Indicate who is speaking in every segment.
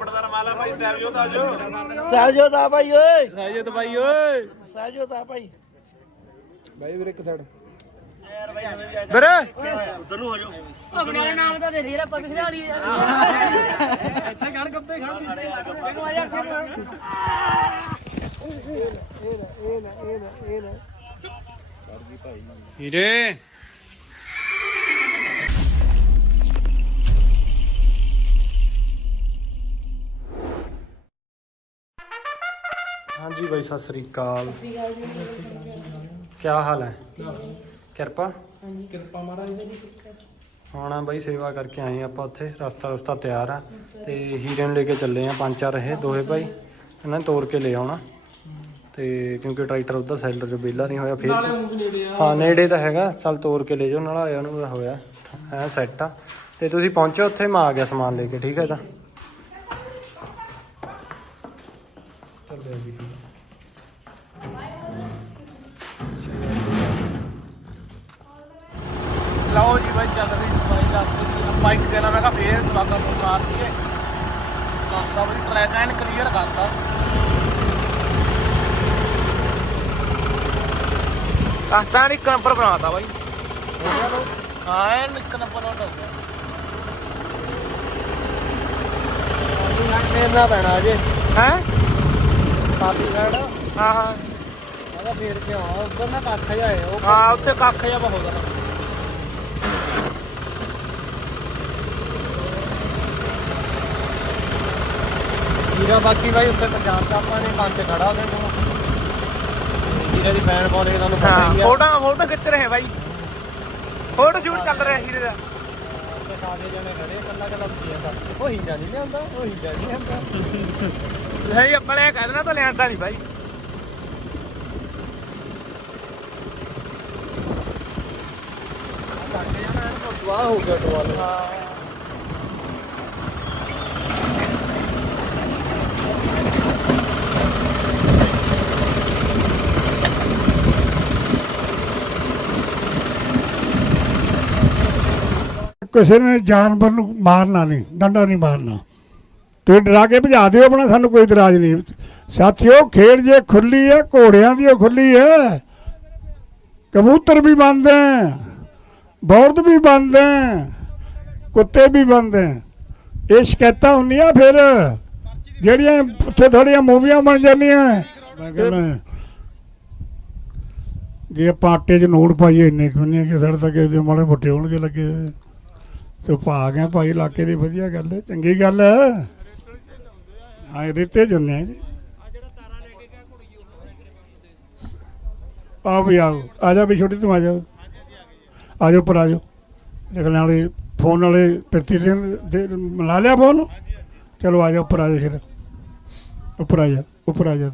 Speaker 1: ਲੰਬੜਦਾਰ ਮਾਲਾ ਭਾਈ ਸਹਿਬਜੋਤ ਆਜੋ
Speaker 2: ਸਹਿਜੋਤ ਆ ਭਾਈ ਓਏ। ਸਹਿਜੋਤ ਭਾਈ ਓਏ। ਸਹਿਜੋਤ ਆ ਭਾਈ।
Speaker 3: ਬਾਈ ਵੀਰੇ ਇੱਕ ਸਾਈਡ
Speaker 2: ਵੀਰ।
Speaker 4: ਆਪਣੇ ਨਾਮ ਤਾਂ ਦੇ ਰੀਰਾ ਪਿਛਲੇ ਵਾਲੀ
Speaker 2: ਇੱਥੇ ਖੜ ਗੱਪੇ ਖੜ।
Speaker 4: ਇਹਨੂੰ ਆ ਜਾ ਫਿਰ
Speaker 2: ਹੀਰੇ
Speaker 3: ਹਾਂਜੀ ਬਾਈ ਸਤਿ ਸ੍ਰੀ ਅਕਾਲ। ਕੀ ਹਾਲ ਹੈ? ਕਿਰਪਾ?
Speaker 2: ਹਾਂਜੀ। ਕਿਰਪਾ ਮਹਾਰਾਜ ਦੀ।
Speaker 3: ਹੁਣ ਆ ਬਾਈ ਸੇਵਾ ਕਰਕੇ ਆਏ ਆਪਾਂ ਉੱਥੇ ਰਸਤਾ ਰਸਤਾ ਤਿਆਰ ਆ ਤੇ ਹੀਰੇ ਨੂੰ ਲੈ ਕੇ ਚੱਲੇ ਆ ਪੰਜ ਚਾਰ ਇਹ ਦੋਹੇ ਭਾਈ ਇਹਨਾਂ ਨੇ ਤੋੜ ਕੇ ਲੈ ਆਉਣਾ। ਤੇ ਕਿਉਂਕਿ ਟਰੈਕਟਰ ਉਧਰ ਸੈਲਰ 'ਚ ਵਿਹਲਾ ਨਹੀਂ ਹੋਇਆ ਫਿਰ
Speaker 2: ਨੇੜੇ ਆ।
Speaker 3: ਹਾਂ ਨੇੜੇ ਤਾਂ ਹੈਗਾ। ਚੱਲ ਤੋੜ ਕੇ ਲੈ ਜਾਓ ਨਾਲ ਆਇਆ ਨੂੰ ਹੋਇਆ। ਐ ਸੈੱਟ ਆ। ਤੇ ਤੁਸੀਂ ਪਹੁੰਚੋ ਉੱਥੇ ਮੈਂ ਆ ਗਿਆ ਸਮਾਨ ਲੈ ਕੇ ਠੀਕ ਹੈ ਤਾਂ। ਚੱਲ ਬਈ
Speaker 2: ਲਓ ਜੀ ਬਾਈ ਚੱਲ ਰਹੀ ਸਫ਼ਾਈ ਦਾ ਆਪਾਂ ਇੱਕ ਦਿਨ ਮੈਂ ਕਿਹਾ ਫੇਰ ਸਵਾਗਤ ਨੂੰ ਮਾਰ ਦਈਏ ਰਸਤਾ ਬੜੀ ਟਰੈਕ ਐਨ ਕਲੀਅਰ ਕਰਤਾ। ਰਸਤਾ ਨੇ ਇੱਕ ਨੰਬਰ ਬਣਾਤਾ ਬਾਈ। ਹਾਂ ਐਨ ਲੋਟ ਹੋ ਗਿਆ
Speaker 3: ਫੇਰਨਾ ਪੈਣਾ ਅਜੇ
Speaker 2: ਹੈ?
Speaker 3: ਪਾਪੀ ਸਾਈਡ।
Speaker 2: ਹਾਂ ਹਾਂ।
Speaker 3: ਫੇਰ ਕੇ ਆਉਣਾ ਉੱਧਰ ਨਾ ਕੱਖ ਜਾਏ ਉਹ
Speaker 2: ਹਾਂ ਉੱਥੇ ਕੱਖ ਜਿਹਾ ਬਹੁਤ ਆ।
Speaker 3: ਵੀਰਾ ਬਾਕੀ ਬਾਈ ਉੱਤੇ ਪੰਜਾਬ ਦਾ ਆਪਾਂ ਨੇ 'ਚ ਖੜਾ ਉਹਦੇ ਕੋਲ। ਵੀਰੇ ਦੀ ਫੈਨ ਪਾਉਂਦੇ ਤੁਹਾਨੂੰ ਪਤਾ
Speaker 2: ਹਾਂ
Speaker 3: ਹੀ ਆ।
Speaker 2: ਫੋਟੋ ਫੋਟੋ ਖਿੱਚ ਰਹੇ ਬਾਈ। ਫੋਟੋ ਸ਼ੂਟ ਚੱਲ ਰਿਹਾ ਹੀਰੇ ਦਾ।
Speaker 3: ਤੇ ਸਾਰੇ ਜਣੇ ਖੜੇ ਕੱਲਾ ਕੱਲਾ ਬਚਿਆ ਤਾਂ ਉਹ ਹੀਰਾ ਨਹੀਂ ਲਿਆਂਦਾ ਉਹ ਹੀਰਾ ਨਹੀਂ ਲਿਆਂਦਾ।
Speaker 2: ਨਹੀਂ ਆਪਾਂ ਨੇ ਕਹਿ ਦੇਣਾ ਤਾਂ ਲਿਆਂਦਾ ਨਹੀਂ ਬਾਈ।
Speaker 3: ਕੱਟ ਜਾਣਾ ਇਹਨੂੰ ਦੁਆ ਹੋ ਗਿਆ ਟਵਾਲ
Speaker 5: ਕਿਸੇ ਨੇ ਜਾਨਵਰ ਨੂੰ ਮਾਰਨਾ ਨਹੀਂ, ਡੰਡਾ ਨਹੀਂ ਮਾਰਨਾ। ਤੁਸੀਂ ਡਰਾ ਕੇ ਭਜਾ ਦਿਓ ਆਪਣਾ, ਸਾਨੂੰ ਕੋਈ ਇਤਰਾਜ਼ ਨਹੀਂ। ਸਾਥੀਓ, ਖੇਡ ਜੇ ਖੁੱਲੀ ਹੈ, ਘੋੜਿਆਂ ਦੀ ਖੁੱਲੀ ਹੈ, ਕਬੂਤਰ ਵੀ ਬੰਦ ਹੈ, ਬੌਰਦ ਵੀ ਬੰਦ ਹੈ, ਕੁੱਤੇ ਵੀ ਬੰਦ ਹੈ। ਇਹ ਸ਼ਿਕਾਇਤਾਂ ਹੁੰਦੀਆਂ ਫਿਰ, ਜਿਹੜੀਆਂ ਉੱਥੇ ਥੋੜੀਆਂ ਮੂਵੀਆਂ ਬਣ ਜਾਂਦੀਆਂ। ਜੇ ਆਪਾਂ ਆਟੇ 'ਚ ਨੂਣ ਪਾਈਏ, ਇੰਨੇ ਕੁ ਨਹੀਂ ਕਿ ਸਾਡੇ ਤੱਕ ਇਹਦੇ ਮਾੜੇ ਮੋਟੇ ਹੋਣਗੇ ਲੱਗੇ ਸੋ ਭਾਗ ਹੈ ਭਾਈ, ਇਲਾਕੇ ਦੀ ਵਧੀਆ ਗੱਲ ਹੈ, ਚੰਗੀ ਗੱਲ ਹੈ। ਹਾਂ, ਇਹ ਰਿੱਤੇ ਆ ਜੀ। ਆ ਵੀ ਆਓ, ਆ ਜਾ ਵੀ ਛੋਟੀ, ਤੂੰ ਆ ਜਾ। ਆ ਜਾਓ ਉੱਪਰ, ਆ ਜਾਓ। ਲਿਖਣ ਵਾਲੇ ਫੋਨ ਵਾਲੇ ਪ੍ਰਤੀ ਸਿੰਘ ਦੇ ਮਿਲਾ ਲਿਆ ਫੋਨ। ਚਲੋ ਆ ਜਾ, ਉੱਪਰ ਆ ਜਾ ਫਿਰ। ਉੱਪਰ ਆ ਜਾ, ਉੱਪਰ ਆ ਜਾ।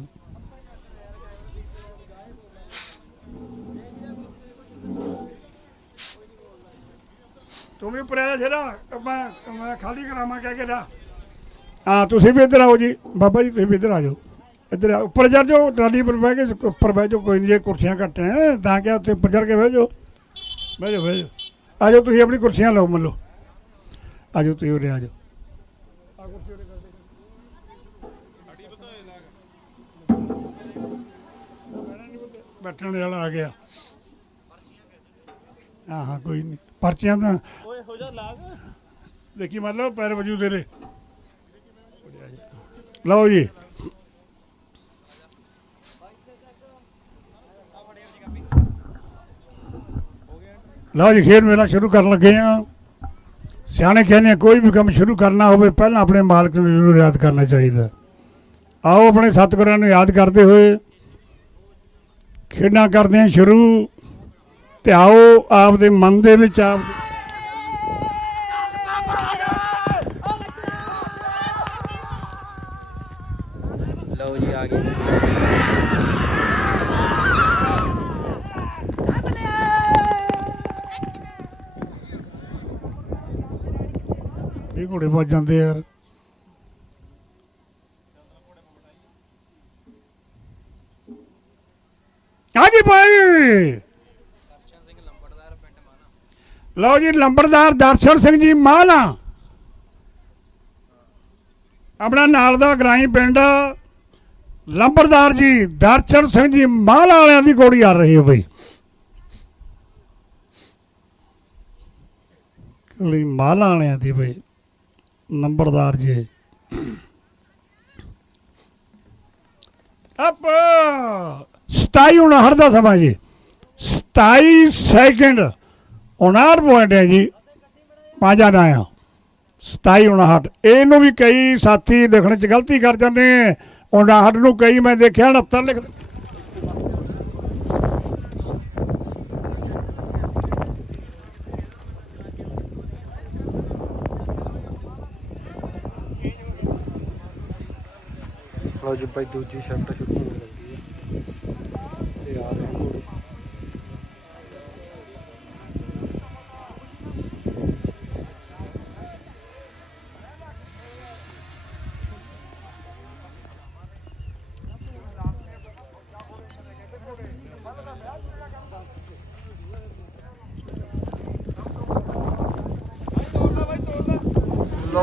Speaker 5: ਤੂੰ ਵੀ ਉੱਪਰ ਆ ਜਾ ਸਿਰਾ ਮੈਂ ਮੈਂ ਖਾਲੀ ਕਰਾਵਾਂ ਕਹਿ ਕੇ ਰਾ ਹਾਂ ਤੁਸੀਂ ਵੀ ਇੱਧਰ ਆਓ ਜੀ। ਬਾਬਾ ਜੀ ਤੁਸੀਂ ਵੀ ਇੱਧਰ ਆ ਜਾਓ। ਇੱਧਰ ਆ ਉੱਪਰ ਚੜ ਜਾਓ ਟਰਾਲੀ ਪਰ ਬਹਿ ਕੇ ਉੱਪਰ ਬਹਿ ਜਾਓ ਕੋਈ ਨਹੀਂ ਜੇ ਕੁਰਸੀਆਂ ਘੱਟ ਹੈ ਤਾਂ ਕਿ ਉੱਤੇ ਉੱਪਰ ਚੜ ਕੇ ਬਹਿ ਜਾਓ। ਬਹਿ ਜਾਓ ਬਹਿ ਜਾਓ। ਆ ਜਾਓ ਤੁਸੀਂ ਆਪਣੀ ਕੁਰਸੀਆਂ ਲਓ ਮੰਨ ਲਓ। ਆ ਜਾਓ ਤੁਸੀਂ ਉਰੇ ਆ ਜਾਓ। ਬੈਠਣ ਵਾਲਾ ਆ ਗਿਆ। ਹਾਂ ਹਾਂ ਕੋਈ ਨਹੀਂ ਪਰਚੀਆਂ ਤਾਂ
Speaker 2: ਓਏ ਹੋ ਜਾ ਲਾਗ।
Speaker 5: ਦੇਖੀ ਮਤਲਬ ਪੈਰ ਵਜੂ ਤੇਰੇ। ਲਓ ਜੀ। ਲਓ ਜੀ ਖੇਡ ਮੇਲਾ ਸ਼ੁਰੂ ਕਰਨ ਲੱਗੇ ਆ ਸਿਆਣੇ ਕਹਿੰਦੇ ਕੋਈ ਵੀ ਕੰਮ ਸ਼ੁਰੂ ਕਰਨਾ ਹੋਵੇ ਪਹਿਲਾਂ ਆਪਣੇ ਮਾਲਕ ਨੂੰ ਜ਼ਰੂਰ ਯਾਦ ਕਰਨਾ ਚਾਹੀਦਾ। ਆਓ ਆਪਣੇ ਸਤਿਗੁਰਾਂ ਨੂੰ ਯਾਦ ਕਰਦੇ ਹੋਏ। ਖੇਡਾਂ ਕਰਦੇ ਆ ਸ਼ੁਰੂ। ਤੇ ਆਓ ਆਪਦੇ ਮਨ ਦੇ ਵਿੱਚ ਆਪ
Speaker 2: ਲਓ ਜੀ ਆ ਗਏ।
Speaker 5: ਇਹ ਘੋੜੇ ਵੱਜ ਜਾਂਦੇ ਯਾਰ। ਹਾਂਜੀ ਭਾਈ! ਲਓ ਜੀ, ਲੰਬੜਦਾਰ ਦਰਸ਼ਨ ਸਿੰਘ ਜੀ, ਮਾਲਾ। ਆਪਣਾ ਨਾਲ ਦਾ ਗਰਾਈ ਪਿੰਡ ਲੰਬਰਦਾਰ ਜੀ, ਦਰਸ਼ਨ ਸਿੰਘ ਜੀ, ਮਾਲ ਵਾਲਿਆਂ ਦੀ ਗੋੜੀ ਆ ਰਹੀ ਹੈ ਬਈ। ਲਈ ਮਾਲ ਵਾਲਿਆਂ ਦੀ ਬਈ ਨੰਬਰਦਾਰ ਜੀ। ਅਪ 27 ਉਣਹਠ ਦਾ ਸਮਾਂ ਜੀ। 27 ਸੈਕਿੰਡ 59 ਪੁਆਇੰਟ ਹੈ ਜੀ, ਪੰਜਾਂ ਨਾ ਆ। 27 59 ਇਹਨੂੰ ਵੀ ਕਈ ਸਾਥੀ ਲਿਖਣ ਚ ਗਲਤੀ ਕਰ ਜਾਂਦੇ ਨੇ 59 ਨੂੰ ਕਈ ਮੈਂ ਦੇਖਿਆ 69 ਲਿਖ
Speaker 3: ਲਓ ਜੀ ਬਾਈ, ਦੂਜੀ ਸ਼ਿਫਟ ਸ਼ੁਰੂ।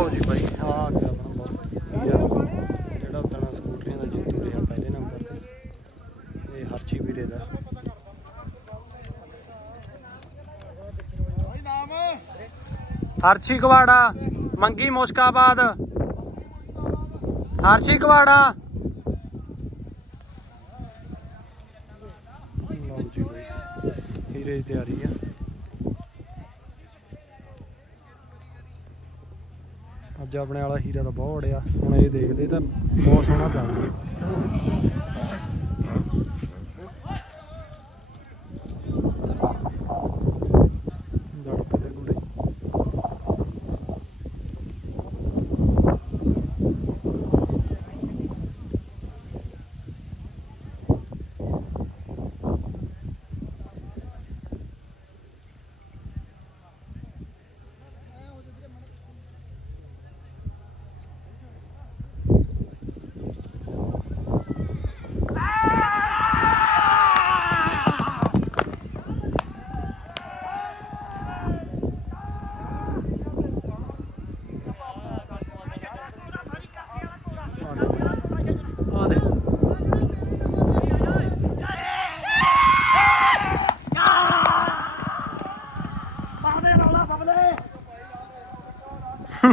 Speaker 3: ਲਓ ਜੀ ਬਾਈ। ਆ। ਗਿਆ ਜਿਹੜਾ ਉਦਣ ਸਕੂਟਰੀਆਂ ਦਾ ਜੇਤੂ ਰਿਹਾ ਪਹਿਲੇ ਨੰਬਰ ਤੇ। ਇਹ ਹਰਚੀ ਵੀਰੇ ਦਾ। ਹਰਚੀ ਕਵਾੜਾ ਮੰਗੀ ਮੁਸ਼ਕਾਬਾਦ। ਹਰਚੀ ਕਵਾੜਾ। ਹੀਰੇ ਦੀ ਤਿਆਰੀ ਆ। ਅੱਜ ਆਪਣੇ ਵਾਲਾ ਹੀਰਾ ਤਾਂ ਬਹੁਤ ਅੜਿਆ ਹੁਣ ਇਹ ਦੇਖਦੇ ਤਾਂ ਬਹੁਤ ਸੋਹਣਾ ਚੱਲਦਾ।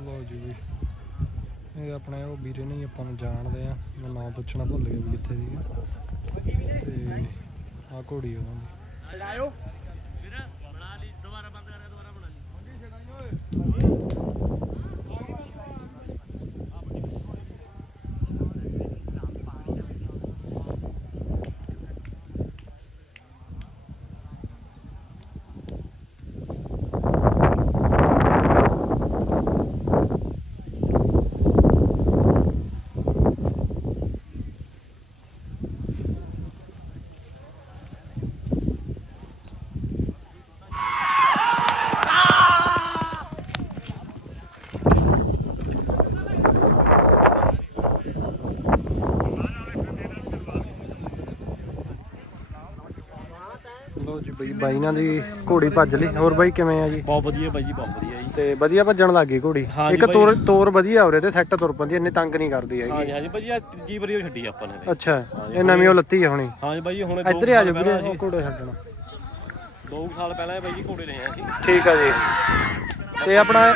Speaker 3: ਲਓ ਜੀ ਵੀ ਇਹ ਆਪਣੇ ਉਹ ਵੀਰੇ ਨਹੀਂ ਆਪਾਂ ਨੂੰ ਜਾਣਦੇ ਆ। ਮੈਂ ਨਾਮ ਪੁੱਛਣਾ ਭੁੱਲ ਗਿਆ ਵੀ ਕਿੱਥੇ ਸੀਗਾ। ਤੇ ਆ ਘੋੜੀ ਉਹਨਾਂ ਦੀ। ਬਾਈ ਇਹਨਾਂ ਦੀ ਘੋੜੀ ਭੱਜ ਲਈ। ਹੋਰ ਬਾਈ ਕਿਵੇਂ ਆ ਜੀ?
Speaker 1: ਬਹੁਤ ਵਧੀਆ ਬਾਈ ਜੀ ਬਹੁਤ ਵਧੀਆ ਜੀ।
Speaker 3: ਤੇ ਵਧੀਆ ਭੱਜਣ ਲੱਗ ਗਈ ਘੋੜੀ। ਇੱਕ
Speaker 1: ਬਾਈ।
Speaker 3: ਤੋਰ ਤੋਰ ਵਧੀਆ ਉਰੇ ਤੇ ਸੈੱਟ ਤੁਰ ਪੈਂਦੀ ਇੰਨੇ ਤੰਗ ਨਹੀਂ ਕਰਦੀ ਹੈਗੀ।
Speaker 1: ਹਾਂਜੀ ਹਾਂਜੀ ਬਾਈ ਜੀ ਆਹ ਤੀਜੀ ਵਾਰੀ ਉਹ ਛੱਡੀ ਆਪਾਂ ਨੇ।
Speaker 3: ਅੱਛਾ ਇਹ ਨਵੀਂ ਉਹ ਲੱਤੀ ਹੈ ਹੁਣੀ।
Speaker 1: ਹਾਂਜੀ ਬਾਈ ਜੀ ਹੁਣ ਦੋ
Speaker 3: ਇੱਧਰ ਹੀ ਆ ਜਾਓ
Speaker 1: ਸਾਲ
Speaker 3: ਵੀਰੇ
Speaker 1: ਪਹਿਲਾਂ
Speaker 3: ਉਹ ਘੋੜੇ ਛੱਡਣਾ।
Speaker 1: ਦੋ ਕੁ ਸਾਲ ਪਹਿਲਾਂ ਬਾਈ ਜੀ ਘੋੜੇ ਲਏ ਆ ਅਸੀਂ।
Speaker 3: ਠੀਕ ਆ ਜੀ। ਤੇ ਆਪਣਾ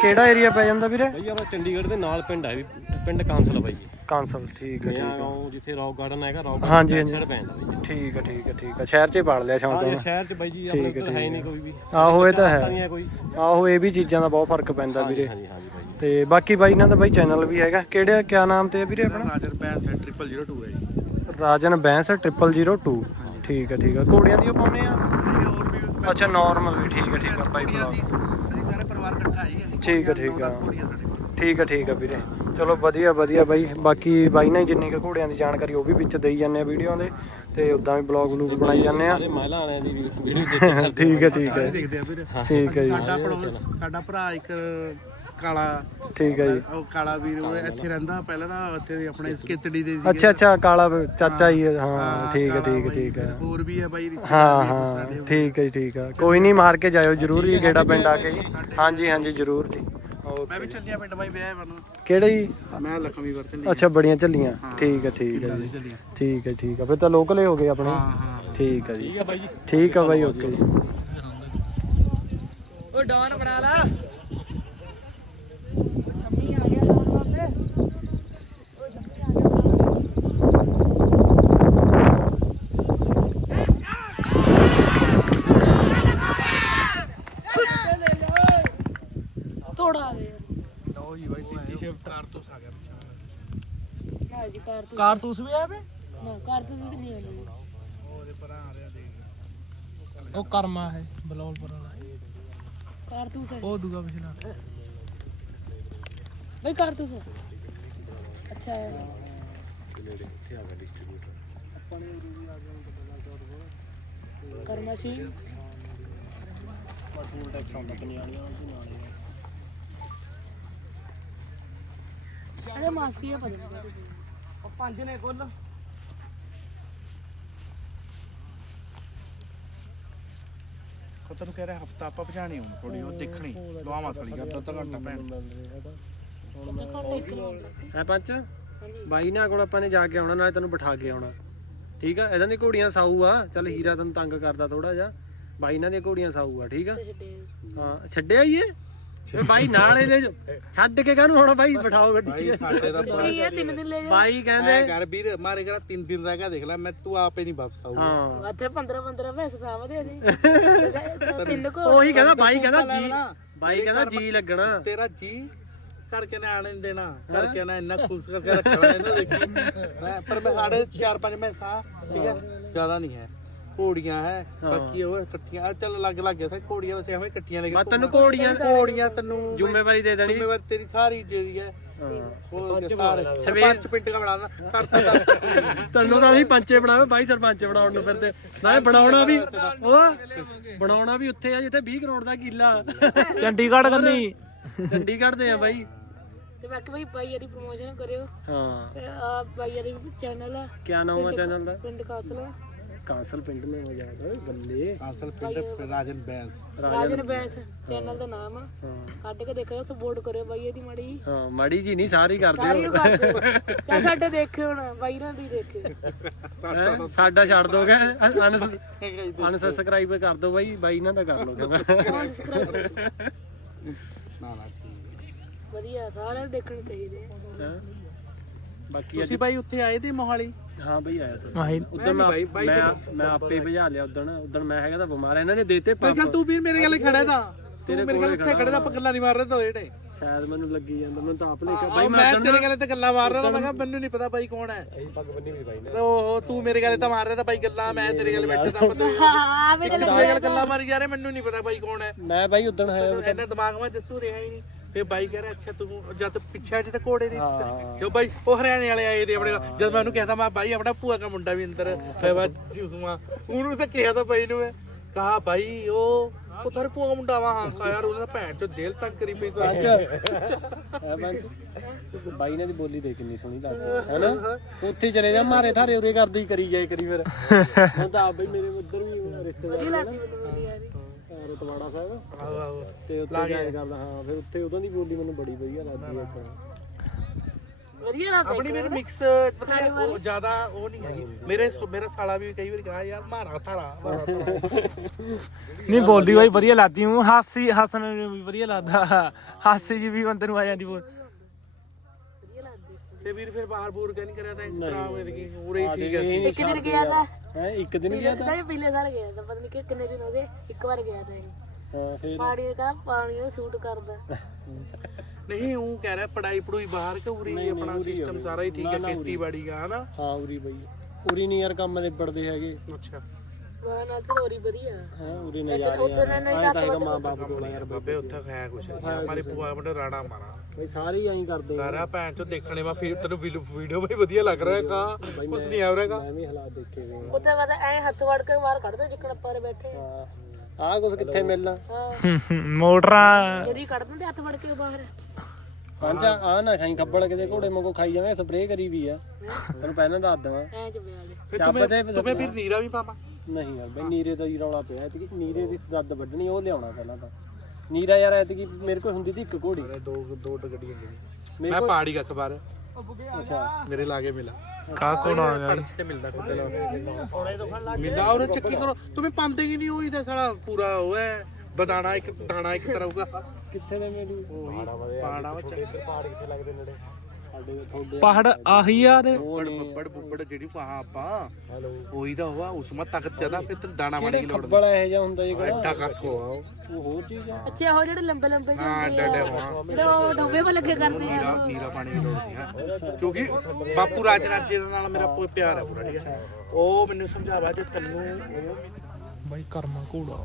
Speaker 3: ਕਿਹੜਾ ਏਰੀਆ ਪੈ ਜਾਂਦਾ ਵੀਰੇ?
Speaker 1: ਬਾਈ ਆਪਣਾ ਚੰਡੀਗੜ੍ਹ ਦੇ ਨਾਲ ਪਿੰਡ ਹੈ ਵੀ ਪਿੰਡ ਕਾਂਸਲ ਆ ਬਾਈ ਜੀ।
Speaker 3: ਕਾਂਸਲ ਠੀਕ ਹੈ ਠੀਕ ਹੈ।
Speaker 1: ਗਾਉਂ ਜਿੱਥੇ ਰੌਕ ਗਾਰਡਨ ਹੈਗਾ ਰੌਕ
Speaker 3: ਹਾਂਜੀ,
Speaker 1: ਗਾਰਡਨ
Speaker 3: ਹਾਂਜੀ।
Speaker 1: ਸਾਈਡ ਪੈਂਦਾ ਬਾਈ ਜੀ
Speaker 3: ਠੀਕ ਹੈ ਠੀਕ ਹੈ ਠੀਕ ਹੈ। ਸ਼ਹਿਰ 'ਚ ਹੀ ਪਾਲ ਲਿਆ ਸ਼ੌਂਕ
Speaker 1: ਹਾਂ
Speaker 3: ਹੁਣ
Speaker 1: ਸ਼ਹਿਰ ਚ ਬਾਈ ਜੀ ਆਪਣੇ
Speaker 3: ਠੀਕ ਹੈ,
Speaker 1: ਹੈ। ਨਹੀਂ ਕੋਈ ਵੀ।
Speaker 3: ਆਹੋ ਇਹ ਤਾਂ
Speaker 1: ਪਤਾ
Speaker 3: ਹੈ।
Speaker 1: ਨਹੀਂ ਹੈ ਕੋਈ।
Speaker 3: ਆਹੋ ਇਹ ਵੀ ਚੀਜ਼ਾਂ ਦਾ ਬਹੁਤ ਫ਼ਰਕ ਪੈਂਦਾ ਵੀਰੇ।
Speaker 1: ਹਾਂਜੀ ਹਾਂਜੀ ਬਾਈ ਜੀ।
Speaker 3: ਤੇ ਬਾਕੀ ਬਾਈ ਇਹਨਾਂ ਦਾ ਬਾਈ ਚੈਨਲ ਵੀ ਹੈਗਾ। ਕਿਹੜੇ ਕਿਆ ਨਾਮ ਤੇ ਹੈ ਵੀਰੇ ਆਪਣਾ?
Speaker 6: ਰਾਜਰ ਪੈਸ 3002 ਹੈ ਜੀ।
Speaker 3: ਰਾਜਨ ਬੈਂਸ 0002 ਠੀਕ ਹੈ ਠੀਕ ਹੈ। ਘੋੜਿਆਂ ਦੀ ਉਹ ਪਾਉਨੇ ਆ?
Speaker 6: ਹੋਰ ਵੀ
Speaker 3: ਅੱਛਾ ਨਾਰਮਲ ਵੀ। ਠੀਕ ਹੈ ਠੀਕ ਹੈ ਬਾਈ ਬਲੌਗ
Speaker 6: ਅਸੀਂ ਸਾਰੇ ਪਰਿਵਾਰ ਇਕੱਠਾ ਆਏ ਅਸੀਂ।
Speaker 3: ਠੀਕ ਹੈ ਠੀਕ
Speaker 6: ਕੋਲ।
Speaker 3: ਠੀਕ ਹੈ ਠੀਕ ਹੈ ਵੀਰੇ। ਚਲੋ ਵਧੀਆ ਵਧੀਆ ਬਾਈ। ਬਾਕੀ ਬਾਈ ਨਾਲ ਜਿੰਨੀ ਕੁ ਘੋੜਿਆਂ ਦੀ ਜਾਣਕਾਰੀ ਉਹ ਵੀ ਵਿੱਚ ਦੇਈ ਜਾਂਦੇ ਆ ਵੀਡੀਓ ਦੇ। ਤੇ ਉਦਾਂ ਵੀ ਬਲੌਗ ਬਲੂਗ ਬਣਾਈ ਜਾਂਦੇ ਆ।
Speaker 1: ਸਾਰੇ ਮਹਿਲਾ ਵਾਲਿਆਂ ਦੀ ਵੀ ਵੀਡੀਓ
Speaker 3: ਠੀਕ ਹੈ ਠੀਕ ਹੈ।
Speaker 6: ਦੇਖਦੇ ਆ ਵੀਰ।
Speaker 3: ਠੀਕ ਹੈ ਜੀ।
Speaker 6: ਸਾਡਾ ਪੜੋਸ ਸਾਡਾ ਭਰਾ ਇੱਕ ਕਾਲਾ
Speaker 3: ਠੀਕ ਹੈ ਜੀ।
Speaker 6: ਉਹ ਕਾਲਾ ਵੀਰ ਉਹ ਇੱਥੇ ਰਹਿੰਦਾ ਪਹਿਲਾਂ ਤਾਂ ਉੱਥੇ ਆਪਣੇ ਸਕੇਤੜੀ। ਦੇ।
Speaker 3: ਅੱਛਾ ਅੱਛਾ ਕਾਲਾ ਚਾਚਾ ਹੀ ਹੈ, ਠੀਕ ਹੈ ਠੀਕ ਹੈ। ਠੀਕ ਹੈ।
Speaker 6: ਹੋਰ ਵੀ ਹੈ ਬਾਈ
Speaker 3: ਹਾਂ ਹਾਂ। ਠੀਕ ਹੈ ਜੀ, ਠੀਕ ਹੈ। ਕੋਈ ਨਹੀਂ ਮਾਰ ਕੇ ਜਾਇਓ ਜਰੂਰ ਜੀ ਗੇੜਾ ਪਿੰਡ ਆ ਕੇ। ਹਾਂਜੀ ਹਾਂਜੀ ਜਰੂਰ ਜੀ।
Speaker 6: ਮੈਂ
Speaker 3: ਓਕੇ
Speaker 6: ਵੀ ਚੱਲਿਆ ਪਿੰਡ ਬਾਈ ਵਿਆਹ ਵਰਨ
Speaker 3: ਕਿਹੜੇ ਜੀ?
Speaker 6: ਮੈਂ ਲਖਮੀ ਵਰ ਚੱਲੀ
Speaker 3: ਅੱਛਾ ਬੜੀਆਂ ਝੱਲੀਆਂ ਠੀਕ ਹੈ ਠੀਕ ਹੈ ਜੀ।
Speaker 6: ਚੱਲੀਆਂ?
Speaker 3: ਠੀਕ ਹੈ ਠੀਕ ਹੈ ਫਿਰ ਤਾਂ ਲੋਕਲ ਹੀ ਹੋ ਗਏ ਆਪਣੇ।
Speaker 6: ਹਾਂ ਹਾਂ।
Speaker 3: ਠੀਕ ਹੈ ਜੀ।
Speaker 1: ਠੀਕ ਹੈ ਬਾਈ ਜੀ।
Speaker 3: ਠੀਕ ਹੈ ਬਾਈ ਓਕੇ ਜੀ।
Speaker 4: ਓ ਡਾਨ ਬਣਾ ਲਾ ਥੋੜਾ ਆ ਗਿਆ
Speaker 6: ਲਓ ਜੀ ਬਾਈ ਤੀਜੀ ਸ਼ਿਫਟ ਕਾਰ ਤੋਂ ਆ ਗਿਆ
Speaker 4: ਨਾ ਜੀ ਕਾਰਤੂਸ।
Speaker 6: ਕਾਰਤੂਸ ਵੀ ਆ ਵੇ
Speaker 4: ਨਾ ਕਾਰਤੂਸ ਵੀ ਨਹੀਂ ਆਉਂਦੀ।
Speaker 6: ਉਹਦੇ ਪਰਾਂ ਆ ਰਿਹਾ ਦੇਖ
Speaker 2: ਉਹ ਕਰਮਾ ਹੈ ਬਲੌਲ ਪਰ ਵਾਲਾ।
Speaker 4: ਕਾਰਤੂਸ ਹੈ।
Speaker 2: ਉਹ ਦੂਗਾ ਪਿਛਲਾ।
Speaker 4: ਬਈ ਕਾਰਤੂਸ ਹੈ। ਅੱਛਾ। ਹੈ ਕਰਮਾ ਸੀ। ਅਰੇ ਮਾਸਕੀ ਆ ਪਤਾ
Speaker 6: ਉਹ ਪੰਜ ਨੇ ਕੁੱਲ। ਉਹ ਤੈਨੂੰ ਕਹਿ ਰਿਹਾ ਹਫਤਾ ਆਪਾਂ ਭਜਾਣੀ ਹੁਣ ਥੋੜੀ ਉਹ ਦੇਖਣੀ ਲੋਆ ਮਸਲੀ ਕਰ ਅੱਧਾ ਘੰਟਾ ਭੈਣ।
Speaker 3: ਹੈ ਪੰਚ ਬਾਈ ਨਾਲ ਕੋਲ ਆਪਾਂ ਨੇ ਜਾ ਕੇ ਆਉਣਾ ਨਾਲੇ ਤੈਨੂੰ ਬਿਠਾ ਕੇ ਆਉਣਾ। ਠੀਕ ਆ? ਇਹਨਾਂ ਦੀ ਘੋੜੀਆਂ ਸਾਊ ਆ। ਚੱਲ ਹੀਰਾ ਤੈਨੂੰ ਤੰਗ ਕਰਦਾ ਥੋੜਾ ਜਿਹਾ। ਬਾਈ ਇਹਨਾਂ ਦੀਆਂ ਘੋੜੀਆਂ ਸਾਊ ਆ ਠੀਕ ਆ? ਹਾਂ ਛੱਡਿਆ ਹੀ ਇਹ? ਵੇ ਬਾਈ ਨਾਲ ਹੀ ਲੈ। ਛੱਡ ਕੇ ਕਾਹਨੂੰ ਹੁਣ ਬਾਈ? ਬਿਠਾਓ ਗੱਡੀ। 'ਚ
Speaker 6: ਸਾਡੇ ਦਾ
Speaker 4: ਕੀ ਹੈ ਤਿੰਨ ਦਿਨ ਲੈ ਜਾ।
Speaker 3: ਬਾਈ
Speaker 6: ਮੈਂ
Speaker 3: ਕਹਿੰਦੇ
Speaker 6: ਕਰ ਵੀਰ ਮਾਰੇ ਕਰਾ ਤਿੰਨ ਦਿਨ ਰਹਿ ਗਿਆ ਦੇਖ ਲੈ ਮੈਂ ਤੂੰ ਆਪੇ ਨਹੀਂ ਵਾਪਸ ਆਊਗਾ।
Speaker 3: ਹਾਂ।
Speaker 4: ਅੱਛਾ 15 15 ਪੈਸੇ ਸਾਹਮਣੇ ਅਸੀਂ। ਤਿੰਨ ਕੋ
Speaker 3: ਉਹੀ ਕਹਿੰਦਾ ਬਾਈ ਕਹਿੰਦਾ ਜੀ। ਬਾਈ ਕਹਿੰਦਾ ਜੀ ਲੱਗਣਾ।
Speaker 6: ਤੇਰਾ ਜੀ ਕਰਕੇ ਨਾ ਆਣੇ ਦੇਣਾ ਕਰਕੇ ਨਾ ਇੰਨਾ ਖੁਸ਼ ਕਰਕੇ ਰੱਖਣਾ ਇਹਨਾਂ ਦੇਖੀ ਮੈਂ- ਪਰ ਮੈਂ ਸਾਡੇ ਚਾਰ ਪੰਜ ਮੈਸਾਂ ਠੀਕ ਹੈ ਜ਼ਿਆਦਾ ਨਹੀਂ ਹੈ। ਘੋੜੀਆਂ ਹੈ ਬਾਕੀ ਉਹ ਇਕੱਠੀਆਂ ਆਹ ਚੱਲ ਲੱਗ ਲੱਗ ਗਿਆ ਸੀ ਘੋੜੀਆਂ ਵਸੇ ਐਵੇਂ ਇਕੱਠੀਆਂ ਲੈ ਕੇ
Speaker 3: ਮੈਂ ਤੈਨੂੰ ਘੋੜੀਆਂ
Speaker 6: ਘੋੜੀਆਂ ਤੈਨੂੰ
Speaker 3: ਜ਼ਿੰਮੇਵਾਰੀ ਦੇ ਦੇਣੀ।
Speaker 6: ਜ਼ਿੰਮੇਵਾਰੀ ਤੇਰੀ ਸਾਰੀ ਜਿਹੜੀ ਹੈ।
Speaker 3: ਹਾਂ।
Speaker 6: ਉਹ ਸਾਰੇ
Speaker 3: ਸਵੇਰ-
Speaker 6: ਸਰਪੰਚ ਪਿੰਡ ਦਾ ਬਣਾ ਦੇਣਾ ਕਰਤਾ ਤਾਂ
Speaker 3: ਤੈਨੂੰ ਤਾਂ ਅਸੀਂ ਪੰਚੇ ਬਣਾਵੇ ਬਾਈ ਸਰਪੰਚ ਬਣਾਉਣ ਨੂੰ ਫਿਰਦੇ। ਨਾਲੇ ਬਣਾਉਣਾ ਵੀ ਉਹ ਬਣਾਉਣਾ ਵੀ ਉੱਥੇ ਆ ਜਿੱਥੇ 20 ਕਰੋੜ ਦਾ ਕਿੱਲਾ।
Speaker 2: ਚੰਡੀਗੜ੍ਹ ਕੰਨੀ।
Speaker 3: ਚੰਡੀਗੜ੍ਹ ਦੇ ਆ ਬਾਈ।
Speaker 4: ਤੇ ਬਾਕੀ ਭਾਈ ਬਾਈ ਦੀ ਪ੍ਰੋਮੋਸ਼ਨ ਕਰਿਓ।
Speaker 3: ਹਾਂ।
Speaker 4: ਤੇ ਆ ਬਾਈ ਦੀ ਚੈਨਲ ਆ।
Speaker 3: ਕਿਆ ਨਾਮ ਆ ਚੈਨਲ ਦਾ?
Speaker 4: ਪਿੰਡ ਕਾਸਲ
Speaker 3: ਕਾਂਸਲ ਪਿੰਡ ਨੇ ਹੋ ਜਾਂਦਾ ਬੱਲੇ।
Speaker 6: ਅਸਲ ਪਿੰਡ ਰਾਜਨ ਬੈਂਸ।
Speaker 4: ਰਾਜਨ ਬੈਂਸ ਚੈਨਲ ਦਾ ਨਾਮ ਆ।
Speaker 3: ਹਾਂ।
Speaker 4: ਕੱਢ ਕੇ ਦੇਖਿਓ ਸਪੋਰਟ ਕਰਿਓ ਬਾਈ ਇਹਦੀ ਮਾੜੀ ਜਿਹੀ।
Speaker 3: ਹਾਂ ਮਾੜੀ ਜੀ ਨਹੀਂ ਸਾਰੀ ਕਰਦੇ
Speaker 4: ਸਾਰੀ ਨੂੰ ਕਰ ਦਿਓ। ਚੱਲ ਸਾਡੇ ਦੇਖਿਓ ਹੁਣ ਬਾਈ ਨਾਲ ਦੀ ਦੇਖਿਓ।
Speaker 3: ਹੈਂ? ਸਾਡਾ ਛੱਡ ਦੋਗੇ? ਅਨਸਬਸਕ੍ਰਾਈਬ ਕਰ ਦੋ ਬਾਈ ਬਾਈ ਇਹਨਾਂ ਦਾ ਕਰ
Speaker 4: ਸਬਸਕ੍ਰਾਈਬ
Speaker 6: ਨਾ ਨਾ ਠੀਕ
Speaker 4: ਵਧੀਆ ਸਾਰੇ ਦੇਖਣੇ ਚਾਹੀਦੇ ਆ।
Speaker 3: ਹੈਂ? ਬਾਕੀ ਅੱਜ
Speaker 6: ਤੁਸੀਂ ਬਾਈ ਉੱਥੇ ਆਏ ਤੇ ਮੋਹਾਲੀ?
Speaker 3: ਹਾਂ ਬਈ ਆਇਆ ਤਾਂ।
Speaker 2: ਮਾਹੀ
Speaker 3: ਉਦੋਂ ਮੈਂ
Speaker 6: ਬਾਈ- ਬਾਈ
Speaker 3: ਮੈਂ ਮੈਂ ਆਪੇ ਭਜਾ ਲਿਆ ਉਦੋਂ ਉਦੋਂ ਮੈਂ ਹੈਗਾ ਤਾਂ ਬਿਮਾਰ ਇਹਨਾਂ ਨੇ ਦੇਤੇ ਪੰਪ।
Speaker 6: ਤੂੰ ਵੀਰ ਮੇਰੇ ਗੱਲ ਖੜਾ ਦਾ
Speaker 3: ਤੇਰੇ
Speaker 6: ਮੇਰੇ
Speaker 3: ਕੋਲ
Speaker 6: ਗੱਲ ਇੱਥੇ ਖੜੇ ਦਾ ਆਪਾਂ ਗੱਲਾਂ ਨਹੀਂ ਮਾਰ ਰਹੇ ਤਾਂ
Speaker 3: ਸ਼ਾਇਦ ਮੈਨੂੰ ਲੱਗੀ ਜਾਂਦਾ ਮੈਨੂੰ ਤਾਂ ਆਪ ਲੈ ਕੇ
Speaker 6: ਬਾਈ ਮੈਂ ਤੇਰੇ ਗੱਲ ਤੇ ਗੱਲਾਂ ਮਾਰ ਰਿਹਾ ਤਾਂ ਮੈਂ ਕਿਹਾ ਮੈਨੂੰ ਨਹੀਂ ਪਤਾ ਬਾਈ ਕੌਣ ਹੈ।
Speaker 3: ਪੱਗ ਬੰਨੀ ਵੀ ਬਾਈ ਨੇ
Speaker 6: ਉਹ ਤੂੰ ਮੇਰੇ ਗੱਲ ਤਾਂ ਮਾਰ ਰਿਹਾ ਤਾਂ ਬਾਈ ਗੱਲਾਂ ਮੈਂ ਤੇਰੇ ਗੱਲ ਬੈਠੇ ਤਾਂ ਪਤਾ
Speaker 4: ਹਾਂ ਮੇਰੇ
Speaker 6: ਮੇਰੇ ਗੱਲ ਗੱਲਾਂ ਮਾਰੀ ਜਾ ਰਹੇ ਮੈਨੂੰ ਨਹੀਂ ਪਤਾ ਬਾਈ ਕੌਣ ਹੈ।
Speaker 3: ਮੈਂ ਬਾਈ ਉਦੋਂ ਹੈ
Speaker 6: ਇਹਨਾਂ ਦਿਮਾਗ ਵਿੱਚ ਜੱਸੂ ਰਿਹਾ ਹੀ ਨਹੀਂ। ਫੇ ਬਾਈ ਕਹਿ ਰਿਹਾ ਅੱਛਾ ਤੂੰ ਜਦ ਪਿੱਛੇ ਅੱਜ ਤੇ ਘੋੜੇ ਨਹੀਂ
Speaker 3: ਹਾਂ।
Speaker 6: ਜੋ ਬਾਈ ਉਹ ਹਰਿਆਣੇ ਵਾਲੇ ਆਏ ਤੇ ਆਪਣੇ ਕੋਲ। ਜਦ ਮੈਂ ਉਹਨੂੰ ਕਹਿੰਦਾ ਮੈਂ ਬਾਈ ਆਪਣਾ ਭੂਆ ਦਾ ਮੁੰਡਾ ਵੀ ਅੰਦਰ। ਫੇ ਮੈਂ ਜੂਸੂਆ। ਉਹਨੂੰ ਤਾਂ ਕਿਹਾ ਤਾਂ ਬਾਈ ਨੂੰ ਮੈਂ। ਕਹਾ ਬਾਈ ਉਹ ਉਹ ਤੇਰੇ ਭੂਆ ਦਾ ਮੁੰਡਾ ਵਾ। ਹਾਂ ਕਹਾ ਯਾਰ ਉਹਦਾ ਭੈਣ ਚੋ ਦਿਲ ਤੰਗ ਕਰੀ ਪਈ
Speaker 3: ਹੈ ਬੰਦ ਬਾਈ ਨੇ ਦੀ ਬੋਲੀ ਦੇ ਕਿੰਨੀ ਸੋਹਣੀ ਲੱਗਦੀ ਹੈ ਨਾ ਤੂੰ ਉੱਥੇ ਚਲੇ ਜਾ ਮਾਰੇ ਥਾਰੇ ਉਰੇ ਕਰਦੀ ਕਰੀ ਜਾਏ ਕਰੀ ਫਿਰ। ਹੁਣ ਤਾਂ ਆਪ ਬਈ ਮੇਰੇ ਉੱਧਰ ਵੀ
Speaker 7: ਰਿਸ਼ਤੇਦਾਰ
Speaker 4: ਵਧੀਆ ਲੱਗਦੀ ਮੈਨੂੰ ਵਧੀਆ ਜੀ
Speaker 7: ਰਤਵਾੜਾ ਸਾਹਿਬ।
Speaker 6: ਆਹੋ ਆਹੋ।
Speaker 7: ਤੇ ਉੱਥੇ ਜਾ ਕਰਦਾ ਹਾਂ ਫਿਰ ਉੱਥੇ ਉਦੋਂ ਦੀ ਬੋਲੀ ਮੈਨੂੰ ਬੜੀ ਵਧੀਆ ਲੱਗਦੀ ਹੈ ਆਪਣੀ
Speaker 4: ਵਧੀਆ ਲੱਗਦਾ
Speaker 6: ਆਪਣੀ ਮੇਰੀ ਮਿਕਸ ਮਤਲਬ ਉਹ ਜ਼ਿਆਦਾ ਉਹ ਨਹੀਂ ਹੈਗੀ। ਮੇਰੇ ਮੇਰਾ ਸਾਲਾ ਵੀ ਕਈ ਵਾਰੀ ਕਹਾ ਯਾਰ ਮਾਰਾ ਥਾਰਾ ਮਾਰਾ ਥਾਰਾ
Speaker 2: ਨਹੀਂ ਬੋਲਦੀ ਬਾਈ ਵਧੀਆ ਲੱਗਦੀ ਹੂੰ ਹਾਸੀ ਹੱਸਣ ਨੂੰ ਵੀ ਵਧੀਆ ਲੱਗਦਾ। ਹਾਸੀ ਜੀ ਵੀ ਬੰਦੇ ਨੂੰ ਆ ਜਾਂਦੀ ਬੋਲ।
Speaker 4: ਵਧੀਆ ਲੱਗਦੀ।
Speaker 6: ਤੇ ਵੀਰ ਫਿਰ ਬਾਹਰ ਬੂਰ ਕਹਿ ਨਹੀਂ ਕਰਿਆ ਤਾਂ ਖਰਾਬ ਹੋ ਗਈ ਉਰੇ ਹੀ ਠੀਕ ਹੈ।
Speaker 4: ਇੱਕ ਦਿਨ ਗਿਆ ਤਾਂ
Speaker 7: ਹੈ ਇੱਕ ਦਿਨ ਗਿਆ
Speaker 4: ਪਿਛਲੇ ਤਾਂ ਪਿਛਲੇ ਸਾਲ ਗਿਆ ਤਾਂ ਪਤਾ ਨਹੀਂ ਕਿ ਕਿੰਨੇ ਦਿਨ ਹੋ ਗਏ ਇੱਕ ਵਾਰ ਗਿਆ ਤਾਂ ਇਹ।
Speaker 7: ਹਾਂ ਫਿਰ?
Speaker 4: ਪਾਣੀ ਦਾ ਪਾਣੀ ਉਹ ਸੂਟ ਕਰਦਾ।
Speaker 6: ਨਹੀਂ ਉਹ ਕਹਿ ਰਿਹਾ ਪੜਾਈ ਪੜੂਈ ਬਾਹਰ ਕਿ ਉਰੇ ਆਪਣਾ ਸਿਸਟਮ ਸਾਰਾ ਹੀ ਠੀਕ ਹੈ ਖੇਤੀਬਾੜੀ ਦਾ ਹਨਾ?
Speaker 7: ਹਾਂ ਉਰੀ ਬਈ। ਉਰੀ ਨਹੀਂ ਯਾਰ ਕੰਮ ਨਿਬੜਦੇ ਹੈਗੇ।
Speaker 6: ਅੱਛਾ।
Speaker 4: ਵਾਹ ਨਾਲ ਤੇ ਹੋਰੀ ਵਧੀਆ।
Speaker 7: ਹੈ ਉਰੀ
Speaker 4: ਇੱਕ
Speaker 7: ਨਜ਼ਾਰੇ
Speaker 4: ਉੱਥੇ ਨਾ ਨਹੀਂ
Speaker 7: ਆਏ ਤਾਂ ਹੈਗਾ ਮਾਂ ਬਾਪ ਕੋਲ ਯਾਰ
Speaker 6: ਬਾਬੇ ਉੱਥੇ ਖਾਇਆ ਕੁਛ ਨਹੀਂ। ਹਮਾਰੀ ਭੂਆ ਬੜੇ ਰਾੜਾ ਮਾਰਾ।
Speaker 7: ਬਈ ਸਾਰੇ ਹੀ ਐਂ ਕਰਦੇ ਆ।
Speaker 6: ਸਾਰਾ ਭੈਣ ਚੋਂ ਦੇਖਣੇ ਮੈਂ ਫਿਰ ਤੈਨੂੰ ਵੀਡੀਓ ਬਈ ਵਧੀਆ ਲੱਗ ਰਿਹਾ ਕਾ ਕੁਛ ਨਹੀਂ ਆ ਰਿਹਾ
Speaker 7: ਮੈਂ ਵੀ ਹਾਲਾਤ ਦੇਖੇ ਵੇ
Speaker 4: ਉੱਥੇ ਬਸ ਐ ਹੱਥ ਵੜ ਕੇ ਬਾਹਰ ਕੱਢਦੇ ਜਿੱਕਣ ਆਪਾਂ ਬੈਠੇ
Speaker 7: ਹਾਂ। ਆਹ ਕੁਛ ਕਿੱਥੇ ਮਿਲਣਾ?
Speaker 4: ਹਾਂ।
Speaker 2: ਮੋਟਰਾਂ।
Speaker 4: ਜਿਹੜੀ ਕੱਢ ਦਿੰਦੇ ਹੱਥ ਵੜ ਕੇ ਬਾਹਰ।
Speaker 7: ਪੰਜ ਆ ਨਾ ਖਾਈ ਖੱਬੜ ਕਿਤੇ ਘੋੜੇ ਵਾਂਗੂ ਖਾਈ ਜਾਵੇਂ ਸਪਰੇਅ ਕਰੀ ਵੀ ਆ। ਤੈਨੂੰ ਪਹਿਲਾਂ ਦੱਸ ਦਵਾਂ।
Speaker 4: ਐ ਜਮੇ ਆ ਗਏ
Speaker 6: ਫਿਰ
Speaker 7: ਚੱਬ
Speaker 6: ਤੁਮੇ
Speaker 7: ਤੇ
Speaker 6: ਤੁਮੇ ਫਿਰ ਨੀਰਾ ਵੀ ਪਾਪਾ
Speaker 7: ਨਹੀਂ ਯਾਰ ਬਈ ਨੀਰੇ ਦਾ ਹੀ ਰੌਲਾ ਪਿਆ ਐਤਕੀ ਨੀਰੇ ਦੀ ਦੱਦ ਵੱਢਣੀ ਉਹ ਲਿਆਉਣਾ ਪਹਿਲਾਂ ਤਾਂ। ਨੀਰਾ ਯਾਰ ਐਤਕੀ ਮੇਰੇ ਕੋਲ ਹੁੰਦੀ ਸੀ ਇੱਕ ਘੋੜੀ।
Speaker 6: ਦੋ ਦੋ ਗੱਡੀਆਂ
Speaker 7: ਮੇਰੇ
Speaker 6: ਮੈਂ ਪਹਾੜੀ ਕੱਖ ਬਾਰ
Speaker 7: ਅੱਛਾ।
Speaker 6: ਮੇਰੇ ਲਾਗੇ ਮਿਲਾ।
Speaker 2: ਕਾ ਕੋਣਾ
Speaker 6: ਖੜਚ ਤੇ ਮਿਲਦਾ ਕੁੱਤੇ ਲਾ ਮਿਲਦਾ ਔਰ ਚੱਕੀ ਕਰੋ। ਤੁਮੇ ਪਾਉਂਦੇ ਹੀ ਨਹੀਂ ਹੋਈ ਤਾਂ ਸਾਲਾ ਪੂਰਾ ਉਹ ਹੈ। ਬਦਾਣਾ ਇੱਕ ਦਾਣਾ ਇੱਕ ਤਰ੍ਹਾਂ ਹੋਊਗਾ।
Speaker 7: ਕਿੱਥੇ ਦੇ ਮੇਰੀ?
Speaker 6: ਪਹਾੜਾ ਵਿੱਚ।
Speaker 7: ਪਹਾੜ ਕਿੱਥੇ ਲੱਗਦੇ ਨੇੜੇ?
Speaker 2: ਪਹਾੜ ਆਹੀ ਆ ਦੇ
Speaker 6: ਬੁੱਬੜ ਬੱਬੜ ਬੁੱਬੜ ਜਿਹੜੀ ਪਹਾ ਆਪਾਂ। ਉਹੀ ਤਾਂ ਹੋਆ ਉਸ ਮਤ ਤਾਕਤ ਜ਼ਿਆਦਾ ਫਿਰ ਤੇ ਦਾਣਾ ਮਾੜੀ ਕੀ ਲੋੜ
Speaker 7: ਖੱਬਲ ਇਹੋ ਜਿਹਾ ਹੁੰਦਾ ਜੀ
Speaker 6: ਐਡਾ ਕੱਖ ਹੋਆ ਉਹ।
Speaker 7: ਉਹ ਹੋਰ ਚੀਜ਼ ਆ।
Speaker 4: ਅੱਛਾ ਉਹ ਜਿਹੜੇ ਲੰਬੇ ਲੰਬੇ ਜਿਹੇ
Speaker 6: ਹਾਂ
Speaker 4: ਹੁੰਦੇ ਆ। ਜਿਹੜੇ ਉਹ ਡੋਬੇ ਪਰ ਲੱਗੇ ਕਰਦੇ ਆ।
Speaker 6: ਨੀਰਾ ਨੀਰਾ ਪਾਣੀ ਦੀ ਲੋੜ ਨਹੀਂ ਹੈ ਕਿਉਂਕਿ ਬਾਪੂ ਰਾਜ ਰਾਜੇ ਦੇ ਨਾਲ ਮੇਰਾ ਬਹੁਤ ਪਿਆਰ ਹੈ ਪੂਰਾ ਠੀਕ ਹੈ ਉਹ ਮੈਨੂੰ ਸਮਝਾਵਾ ਜੇ ਤੈਨੂੰ ਉਹ
Speaker 2: ਬਾਈ ਕਰਮਾ ਘੋੜਾ।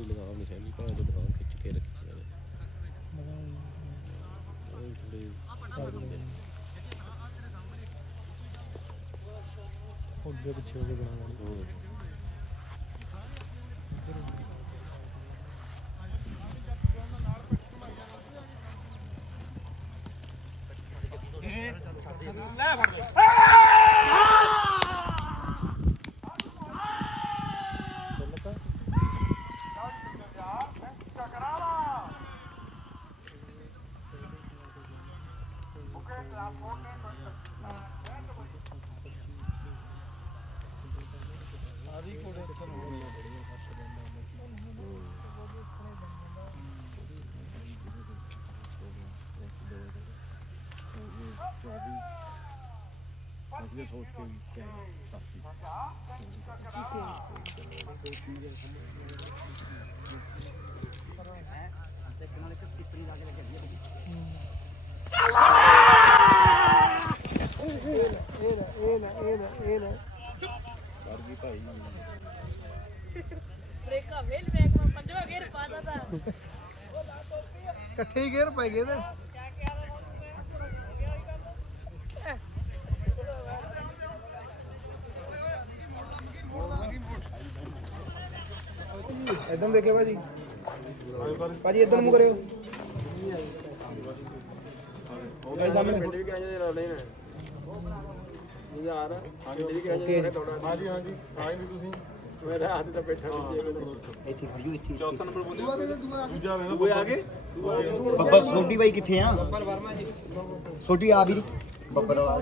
Speaker 3: ਕੋੜੀ ਲਗਾਉਣ ਨਿਸ਼ਾਨੀ ਭਾਵੇਂ ਤੇ ਦੁਕਾਨ ਖਿੱਚ ਕੇ ਰੱਖੀ ਜਾਵੇ ਉਹ ਥੋੜੇ।
Speaker 7: ਅੱਗੇ ਪਿੱਛੇ ਹੋ ਕੇ ਬਣਾਉਣਾ
Speaker 3: ਹੋਰ
Speaker 4: ਬ੍ਰੇਕਾ ਵੇਲ ਬੈਕ ਪੰਜਵਾ ਗੇਰ ਪਾਦਾ ਤਾਂ
Speaker 6: ਇਕੱਠੇ ਹੀ ਗੇਰ ਪੈ ਗਏ ਤੇ ਇਦਾਂ ਦੇਖੇ ਭਾਜੀ। ਭਾਜੀ ਇਦਾਂ ਨੂੰ ਕਰਿਓ। ਭਾਈ ਸਾਹਮਣੇ ਪਿੰਡ ਵੀ ਕਿਹਾ ਜਾਂਦੇ ਨਾਲ ਨੇ। ਯਾਰ ਪਿੰਡ ਵੀ ਕਿਹਾ ਜਾਂਦੇ ਨੇ ਦੌੜਾ ਹਾਂਜੀ ਹਾਂਜੀ। ਆਏ ਵੀ ਤੁਸੀਂ। ਮੇਰਾ ਹੱਥ ਤਾਂ ਬੈਠਾ ਨਹੀਂ ਇੱਥੇ ਖੜਿਓ ਇੱਥੇ ਚੌਥਾ ਨੰਬਰ ਬੋਲਿਓ ਦੂਜਾ ਦੂਜਾ ਆ ਗਏ?
Speaker 8: ਬੱਬਰ ਸੋਢੀ ਬਾਈ ਕਿੱਥੇ ਆ? ਬੱਬਰ ਵਰਮਾ ਜੀ। ਸੋਢੀ ਆ ਵੀਰ। ਬੱਬਰ ਵਾਲਾ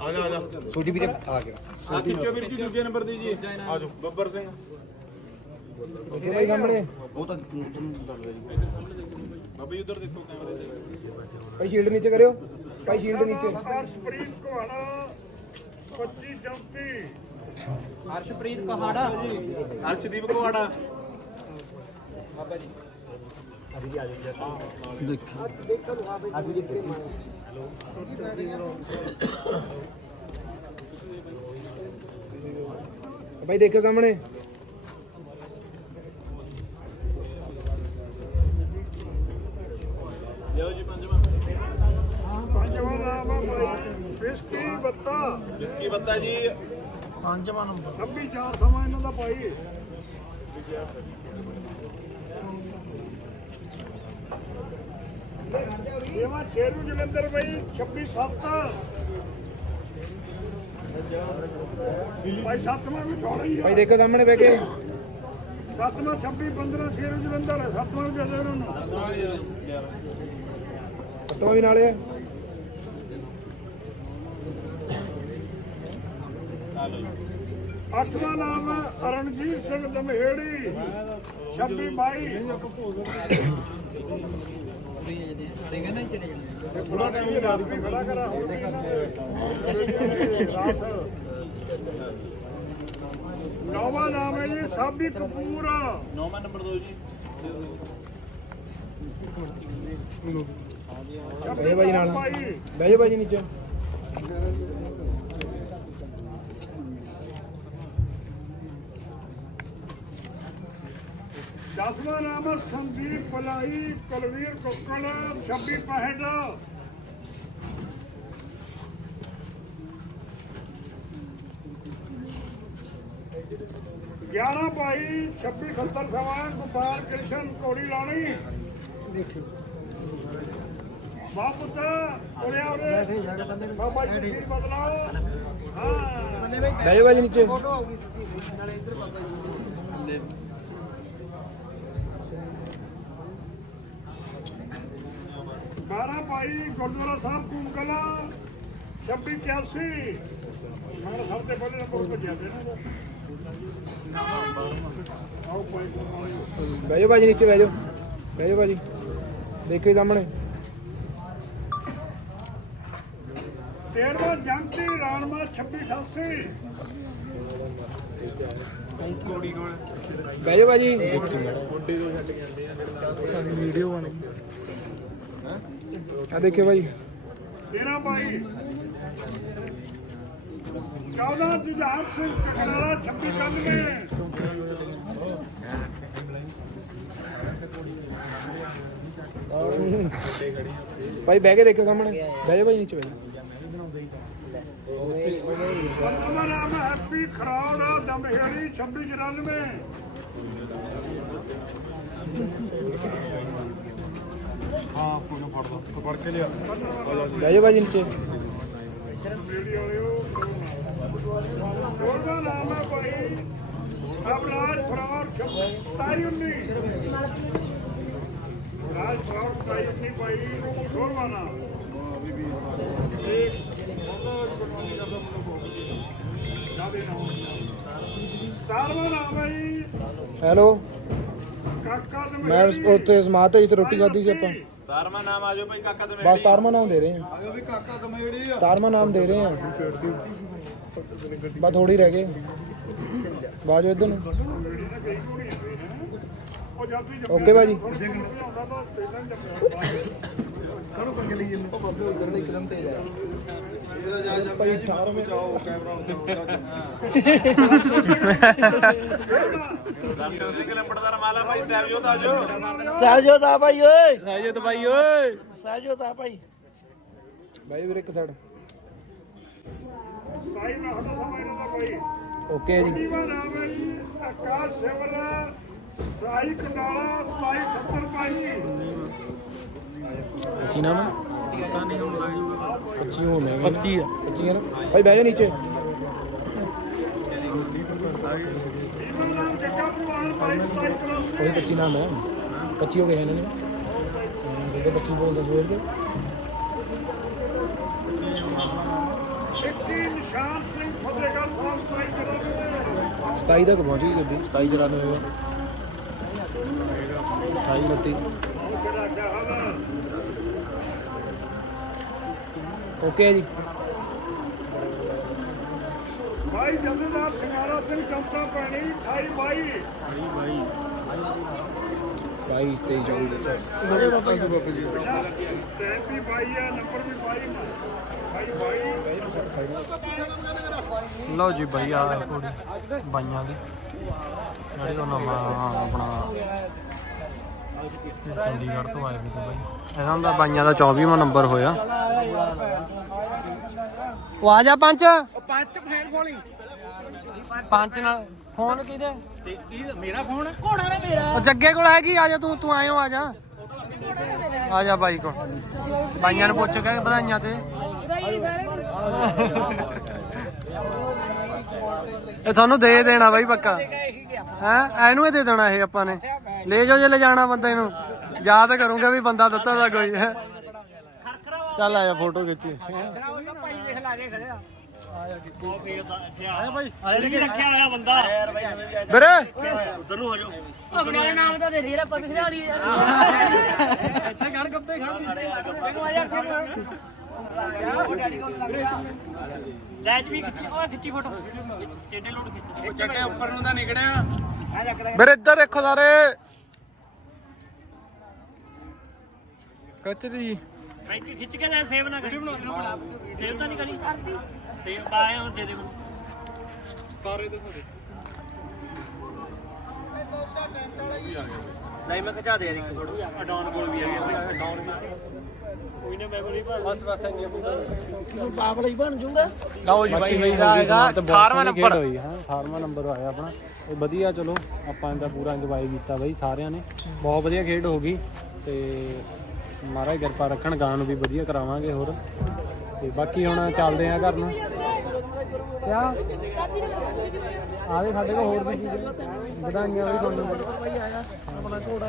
Speaker 8: ਆ ਜਾ ਆ ਜਾ। ਸੋਢੀ ਵੀਰੇ ਆ ਗਿਆ।
Speaker 1: ਆ ਖਿੱਚੋ ਵੀਰ ਜੀ ਦੂਜੇ ਨੰਬਰ ਦੀ ਜੀ। ਆ ਜਾਓ। ਬੱਬਰ ਸਿੰਘ। ਭਾਈ ਸਾਹਮਣੇ
Speaker 8: ਉਹ ਤਾਂ ਤੁਹਾਨੂੰ ਦੱਸਦਾ ਜੀ
Speaker 1: ਬਾਬੀ ਉਧਰ ਦੇਖੋ ਕੈਮਰੇ ਭਾਈ ਸ਼ੀਲਡ ਨੀਚੇ ਕਰਿਓ ਭਾਈ ਸ਼ੀਲਡ ਨੀਚੇ ਹਰਸ਼ਪ੍ਰੀਤ ਪਹਾੜਾ ਹਰਸ਼ਦੀਪ ਕੁਹਾੜਾ
Speaker 9: ਭਾਈ ਦੇਖੋ ਸਾਹਮਣੇ
Speaker 1: ਲਿਓ ਜੀ ਪੰਜਵਾਂ
Speaker 10: ਪੰਜਵਾਂ ਨਾਮ ਆ ਭਾਈ ਬਿਸਕੀ ਬੱਤਾ।
Speaker 1: ਬਿਸਕੀ ਬੱਤਾ ਜੀ।
Speaker 2: ਪੰਜਵਾਂ ਨੰਬਰ।
Speaker 10: 26 ਚਾਰ ਸਮਾਂ ਇਹਨਾਂ ਦਾ ਭਾਈ। ਇਹਵਾ ਸ਼ੇਰੂ ਜਲੰਧਰ ਭਾਈ 26 7 ਭਾਈ ਸੱਤਵਾਂ ਵੀ ਥੋੜਾ ਹੀ ਆ।
Speaker 9: ਦੇਖੋ ਸਾਹਮਣੇ ਬਹਿ ਕੇ।
Speaker 10: ਸੱਤਵਾਂ 26 15 ਸ਼ੇਰੂ ਜਲੰਧਰ ਹੈ। ਸੱਤਵਾਂ ਵੀ ਦੇ ਦੇ ਉਹਨਾਂ ਨੂੰ।
Speaker 9: ਸੱਤਵਾਂ ਵੀ ਨਾਲੇ
Speaker 10: ਅੱਠਵਾਂ ਨਾਮ ਹੈ ਰਣਜੀਤ ਸਿੰਘ ਦਮਹੇੜੀ 26 22 ਥੋੜਾ ਟਾਈਮ ਹੀ ਰਾਤ ਵੀ ਖੜਾ ਕਰਾ। ਹੋਰ ਕੀ ਰਾਤ। ਨੌਵਾਂ ਨਾਮ ਹੈ ਜੀ ਸਾਬੀ ਕਪੂਰ।
Speaker 1: ਨੌਵਾਂ ਨੰਬਰ ਦੋ ਜੀ।
Speaker 10: ਬਹਿ ਭਾਈ ਨਾਲ।
Speaker 9: ਬਹਿ ਜਾ ਭਾਜੀ ਨੀਚੇ।
Speaker 10: ਦਸਵਾਂ ਨਾਮ ਹੈ ਸੰਦੀਪ ਪਲਾਈ ਕੁਲਵੀਰ ਕੁੱਕੜ 26 65 ਗਿਆਰਾਂ ਬਾਈ 26 ਖੱਤਰ ਸਵਾ ਗੋਪਾਲ ਕ੍ਰਿਸ਼ਨ ਕੋੜੀ ਲਾਣੀ ਬਾਪੁੱਤ ਉਰਿਆ ਉਰੇ। ਬਾਬਾ ਜੀ ਦੀ ਬਦਲਾਓ। ਹਾਂ।
Speaker 9: ਬਹਿ ਜਾ ਭਾਜੀ ਨੀਚੇ।
Speaker 10: ਬਾਰਾਂ ਬਾਈ ਗੁਰਦੁਆਰਾ ਸਾਹਿਬ ਕੂਮਕਲਾ 2681 ਮੈਂ ਸਭ ਤੋਂ ਪਹਿਲੇ ਨੰਬਰ ਭੇਜਿਆ ਤੇ ਨਾ ਆਓ ਭਾਈ
Speaker 9: ਬਹਿ ਜਾ ਭਾਜੀ ਨੀਚੇ ਬਹਿ ਜਾ ਬਹਿ ਜਾ ਭਾਜੀ। ਦੇਖੋ ਸਾਹਮਣੇ।
Speaker 10: ਤੇਰਵਾਂ ਜੰਤੀ ਰਾਣਮਾ 2688
Speaker 9: ਬਹਿ ਜਾ ਭਾਜੀ।
Speaker 2: ਵੀਡੀਓ ਬਣ
Speaker 9: ਆ ਦੇਖਿਓ ਭਾਜੀ।
Speaker 10: ਤੇਰਾ ਭਾਈ 14 ਜੁਝਾਰ ਸਿੰਘ ਕਕਰਾਲਾ 2691
Speaker 9: ਭਾਈ ਬਹਿ ਕੇ ਦੇਖੋ ਸਾਹਮਣੇ। ਬਹਿ ਜਾ ਭਾਜੀ ਨੀਚੇ ਬਹਿ
Speaker 10: ਪੰਜਵਾਂ ਨਾਮ ਹੈ ਹੈਪੀ ਖਰਾੜ ਦਮਹੇੜੀ 2694
Speaker 1: ਹਾਂ ਫੋਨ ਫੜ ਦੋ ਫੜ ਕੇ ਲਿਆ।
Speaker 9: ਬਹਿ ਜਾ ਭਾਜੀ ਨੀਚੇ।
Speaker 10: ਵਾਲਿਓ ਸੋਲਵਾ ਨਾਮ ਹੈ ਭਾਈ ਅਬਰਾਜ ਫਰਾਰ 2719 ਰਾਜ ਫਰਾਰ 2719 ਭਾਈ ਸੋਲਵਾ ਨਾਮ। ਸਤਾਰਵਾਂ ਨਾਮ ਹੈ ਜੀ।
Speaker 9: ਹੈਲੋ।
Speaker 10: ਕਾਕਾ ਤੇ
Speaker 9: ਮੈਂ ਉੱਥੇ ਸਮਾਤ ਤੇ ਜਿੱਥੇ ਰੋਟੀ ਖਾਧੀ ਸੀ ਆਪਾਂ।
Speaker 1: 17ਵਾਂ ਨਾਮ ਆ ਜਾਓ ਭਾਈ ਕਾਕਾ ਤੇ
Speaker 9: ਬਸ 17ਵਾਂ ਨਾਮ ਦੇ ਰਹੇ ਹਾਂ।
Speaker 1: ਆਜੋ ਵੀ ਕਾਕਾ ਦਮੇੜੀ
Speaker 9: 17ਵਾਂ ਨਾਮ ਦੇ ਰਹੇ ਹਾਂ। ਬਸ ਥੋੜੀ ਰਹਿ ਗਏ। ਬਾਜੋ ਇਧਰ ਨੂੰ। ਓਕੇ ਭਾਜੀ।
Speaker 10: ਆਉਂਦਾ ਤਾਂ ਪਹਿਲਾਂ ਹੀ ਜੰਮਿਆ
Speaker 1: ਇਹਦਾ ਜਾ ਜਾ ਭਾਈ ਬਚਾਓ ਕੈਮਰਾ ਉੱਤੇ ਦਰਸ਼ਨ ਸਿੰਘ ਲੰਬੜਦਾਰ ਮਾਲਾ ਭਾਈ ਸਾਹਿਬਜੋਤ ਆਜੋ
Speaker 2: ਸਹਿਜੋਤ ਆ ਭਾਈ ਓਏ। ਸਹਿਜੋਤ ਭਾਈ ਓਏ। ਸਹਿਜੋਤ ਆ ਭਾਈ।
Speaker 9: ਬਾਈ ਵੀਰ ਇੱਕ ਸਾਈਡ
Speaker 10: ਸਤਾਈ ਮੈਂ ਹਟਾ ਸਮਾਂ ਇਹਨਾਂ ਦਾ ਕੋਈ।
Speaker 9: ਓਕੇ ਜੀ।
Speaker 10: ਨਾਮ ਹੈ ਜੀ ਆਕਾਸ਼ ਸਿਵਲ ਸਾਈ ਕੰਡਾਲਾ 2778 ਪਾਈ
Speaker 9: ਪੱਚੀ ਨਾਮ ਪਤਾ ਨਹੀਂ ਹੁਣ ਲੱਗ 25 ਹੋ ਮੈਂ
Speaker 2: 25 ਆ।
Speaker 9: 25 ਹੈ ਨਾ? ਭਾਈ ਬਹਿ ਜਾ ਨੀਚੇ।
Speaker 10: ਨੀਵਾ ਨਾਮ ਜੱਗਾ ਭਲਵਾਨ ਪਾਈ 2783
Speaker 9: ਕੋਈ 25 ਨਾਮ ਹੈ 25 ਹੋ ਗਏ ਇਹਨਾਂ ਨੇ। ਦੇਖੋ 25 ਬੋਲਦੇ ਜੋਰ ਕੇ
Speaker 10: ਇੱਕੀ ਨਿਸ਼ਾਨ ਸਿੰਘ ਫਤਿਹਗੜ੍ਹ ਸਾਹਿਬ 2794
Speaker 9: 27 ਤੱਕ ਪਹੁੰਚ ਗਈ ਗੱਡੀ 27 ਚਲਾਣੇ ਹੋਏ 28 29
Speaker 10: ਉਹ ਕਿਹੜਾ ਕਿਆ ਹਾਲ ਹੈ
Speaker 9: ਓਕੇ ਜੀ।
Speaker 10: ਭਾਈ ਜਥੇਦਾਰ ਸਿੰਘਾਰਾ ਸਿੰਘ ਚੌਂਕਾ ਪੈਣੀ 28 22
Speaker 2: ਬਾਈ 23
Speaker 10: ਟੈਂਪ ਵੀ ਪਾਈ ਆ ਨੰਬਰ ਵੀ ਪਾਈ ਭਾਈ ਭਾਈ
Speaker 3: ਲਓ ਜੀ ਬਾਈ ਆ ਕੁੜੀ ਬਾਈਆਂ ਦੀ। ਜਿਹੜੀ ਉਹ ਨਵਾਂ ਆਪਣਾ ਚੰਡੀਗੜ੍ਹ ਤੋਂ ਆਏ ਨੇ ਬਾਈ। ਇਹਨਾਂ ਦਾ ਬਾਈਆਂ ਦਾ 24ਵਾਂ ਨੰਬਰ ਹੋਇਆ। ਉਹ ਆ ਜਾ ਪੰਜ।
Speaker 6: ਪੰਜ ਫੈਨ ਕੋਲੀ
Speaker 3: ਪੰਜ ਨਾਲ ਫੋਨ ਕਿਹਦੇ?
Speaker 6: ਮੇਰਾ ਫੋਨ
Speaker 4: ਘੋੜਾ ਨਾ ਮੇਰਾ।
Speaker 3: ਉਹ ਜੱਗੇ ਕੋਲ ਹੈਗੀ ਆ ਜਾ ਤੂੰ ਤੂੰ ਆਇਓ ਆ ਜਾ। ਆ ਜਾ ਬਾਈ ਕੋਲ। ਬਾਈਆਂ ਨੂੰ ਪੁੱਛ ਕੇ ਵਧਾਈਆਂ ਤੇ। ਇਹ ਤੁਹਾਨੂੰ ਦੇ ਦੇਣਾ ਬਾਈ ਪੱਕਾ। ਹੈ? ਇਹਨੂੰ ਹੀ ਦੇ ਦੇਣਾ ਇਹ ਆਪਾਂ ਨੇ। ਲੈ ਜਾਓ ਜੇ ਲੈ ਜਾਣਾ ਬੰਦੇ ਨੂੰ। ਯਾਦ ਕਰੂੰਗਾ ਵੀ ਬੰਦਾ ਦਿੱਤਾ ਦਾ ਕੋਈ। ਹੈ ਚੱਲ ਆਇਆ ਫੋਟੋ ਖਿੱਚੀ। ਵੀਰੇ।
Speaker 4: ਆਪਣੇ ਨਾਮ ਤਾਂ ਦੇ ਦੇ ਆਪਾਂ ਪਿਛਲੇ
Speaker 3: ਇੱਥੇ ਖੜ ਗੱਪੇ ਖੜ
Speaker 2: ਮੇਰੇ ਇੱਧਰ ਦੇਖੋ ਸਾਰੇ। ਕੱਚ ਦੀ
Speaker 7: ਖਿੱਚ ਕੇ ਸੇਵ ਨਾ ਕਰੀ ਸੇਵ ਤਾਂ ਨਹੀਂ ਕਰੀ ਸੇਵ ਪਾਏ ਹੁਣ ਦੇ ਦੇ ਮੈਨੂੰ ਨਹੀਂ ਮੈਂ ਖਿਚਾ ਦੇ ਯਾਰ ਇੱਕ ਫੋਟੋ ਅਡਾਨ ਕੋਲ ਵੀ ਆ ਗਿਆ ਅਡਾਨ ਵੀ ਕੋਈ ਨਾ ਮੈਮੋਰੀ ਭਰ ਬਸ ਬਸ
Speaker 4: ਬਾਬਲਾ ਹੀ ਬਣ ਜੂਗਾ।
Speaker 2: ਲਓ ਜੀ ਬਾਈ ਮੇਰਾ ਹੈਗਾ 18ਵਾਂ ਨੰਬਰ
Speaker 3: ਹਾਂ 18ਵਾਂ ਨੰਬਰ ਆਇਆ ਆਪਣਾ। ਇਹ ਵਧੀਆ ਚਲੋ ਆਪਾਂ ਇਹਦਾ ਪੂਰਾ ਇੰਜੋਏ ਕੀਤਾ ਬਾਈ ਸਾਰਿਆਂ ਨੇ। ਬਹੁਤ ਵਧੀਆ ਖੇਡ ਹੋ ਗਈ ਤੇ ਮਹਾਰਾਜ ਕਿਰਪਾ ਰੱਖਣ ਗਾਂ ਨੂੰ ਵੀ ਵਧੀਆ ਕਰਾਵਾਂਗੇ ਹੋਰ। ਤੇ ਬਾਕੀ ਹੁਣ ਚੱਲਦੇ ਆ ਘਰ ਨੂੰ। ਕਿਆ? ਆਦੇ ਸਾਡੇ ਕੋਲ ਹੋਰ ਵੀ ਚੀਜ਼ਾਂ। ਵਧਾਈਆਂ ਵੀ ਤੁਹਾਨੂੰ।